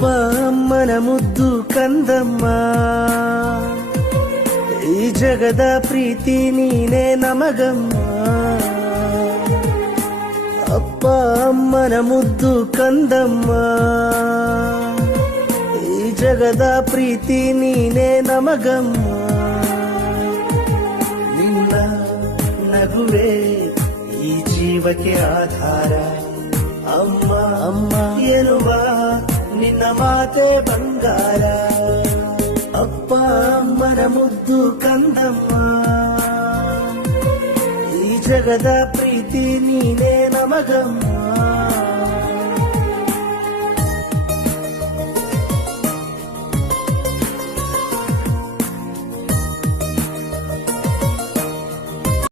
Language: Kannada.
ಅಪ್ಪ ಅಮ್ಮನ ಮುದ್ದು ಕಂದಮ್ಮ, ಈ ಜಗದ ಪ್ರೀತಿ ನೀನೇ ನಮಗಮ್ಮ. ಅಪ್ಪ ಅಮ್ಮನ ಮುದ್ದು ಕಂದಮ್ಮ, ಈ ಜಗದ ಪ್ರೀತಿ ನೀನೇ ನಮಗಮ್ಮ. ನಿನ್ನ ನಗುವೆ ಈ ಜೀವಕ್ಕೆ ಆಧಾರ, ಅಮ್ಮ ಅಮ್ಮ ಎನ್ನುವ ನಿನ್ನ ಮಾತೆ ಬಂಗಾರ. ಅಪ್ಪ ಅಮ್ಮನ ಮುದ್ದು ಕಂದಮ್ಮ, ಈ ಜಗದ ಪ್ರೀತಿ ನೀನೇ ನಮಗಮ್ಮ.